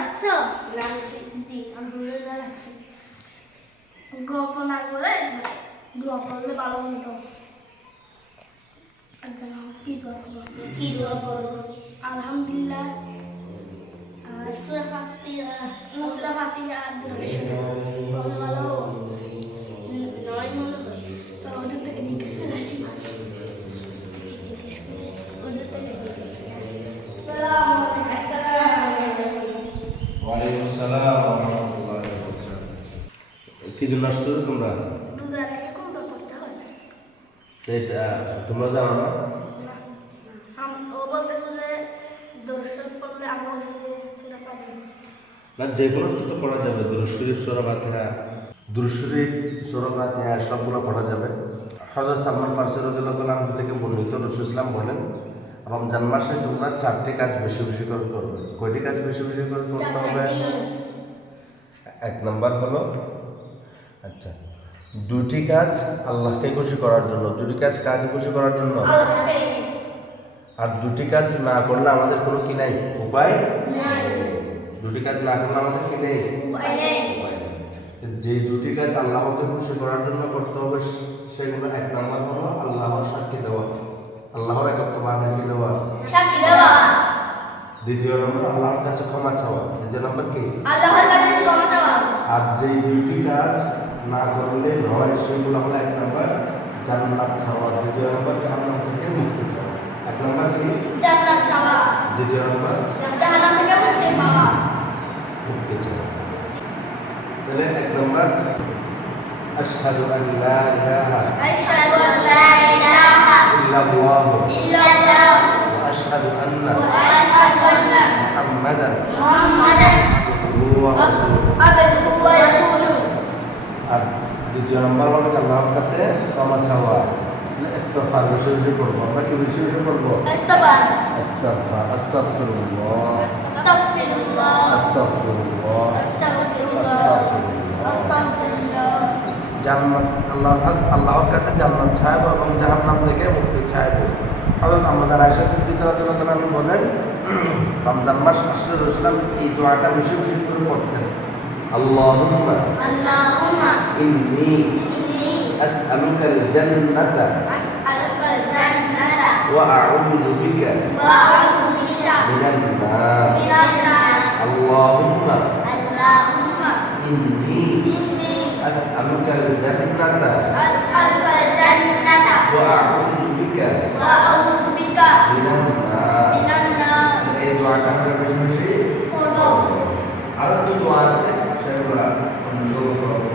রাখছো? জি আলহামদুলিল্লাহ রাখছি। গল্প না করে দোয়া করলে ভালো একদম কি করব? কি করব? আলহামদুলিল্লাহ। আর সুরা ফাতিহা সুরা ফাতিহা ভালো ভালো কি জন্য আসছো তোমরা? এটা তোমরা জানো না? না, যে কোনো তো পড়া যাবে। দুরুদ শরীফ, সূরা ফাতিহা। দুরুদ শরীফ সবগুলো পড়া যাবে। হযরত সালমান ফারসি আনহু থেকে বর্ণিত রাসূল ইসলাম বলেন রমজান মাসে তোমরা চারটি কাজ বেশি বেশি করে করবে। কয়টি কাজ বেশি বেশি করে করতে হবে? এক নাম্বার হলো আচ্ছা দুটি কাজ আল্লাহকে খুশি করার জন্য। দুটি কাজ কাকে খুশি করার জন্য? আর দুটি কাজ না করলে আমাদের কোনো কি নাই? উপায় দুটি কাজ না করলে আমাদের কি নেই? যে দুটি কাজ আল্লাহকে খুশি করার জন্য করতে হবে সেগুলো এক নাম্বার হলো আল্লাহর সাক্ষী দেওয়া। আল্লাহর একত্রবাদের কি দেওয়া। সাক্ষী দেওয়া। দ্বিতীয় নম্বর আল্লাহর কাছে ক্ষমা চাওয়া। দ্বিতীয় নম্বর কি? আল্লাহর কাছে ক্ষমা চাওয়া। আর যেই দুটি কাজ না করলে নয় সেগুলো হলো এক নম্বর জান্নাত চাওয়া। দ্বিতীয় নম্বর জাহান্নাম থেকে মুক্তি চাওয়া। এক নম্বর কি? জান্নাত চাওয়া। দ্বিতীয় নম্বর জাহান্নাম থেকে মুক্তি পাওয়া। মুক্তি চাওয়া। তাহলে এক নম্বর আশহাদু আন লা ইলাহা আশহাদু আন মুহাম্মাদান মুহাম্মাদান আবদুহু ওয়া রাসূলুহু। আবদুহু ওয়া রাসূলুহু। আর দ্বিতীয় নম্বর হলো আল্লাহর কাছে ক্ষমা চাওয়া। ইস্তেগফার বেশি বেশি করব। আমরা কি বেশি বেশি করব? আস্তাগফির আস্তাগফার আস্তাগফিরুল্লাহ আস্তাগফিরুল্লাহ। আস্তাগফিরুল্লাহ। জান্নাত আল্লাহর আল্লাহর কাছে জান্নাত চাইব এবং জাহান্নাম থেকে মুক্তি চাইব হযরত আমাদের আয়েশা সিদ্দিকা রাদিয়াল্লাহু তাআলা আনহা বলেন রমজান মাস আসলে রসুলাম এই দোয়াটা বেশি বেশি করে পড়তেন। আল্লাহুম্মা আল্লাহুম্মা ইন্নী ইন্নী আসআলুকাল জান্নাতা আসআলুকা আল-জান্নাতা ওয়া আউযু বিকা ওয়া আল-জান্নাতা ওয়া আউযু বিকা ওয়া আউযু বিকা মিনান নার মিনান নার এই দোয়াটা আমরা বেশি বেশি পড়ো আরও একটু দোয়া আছে সেগুলো অনুসরণ করব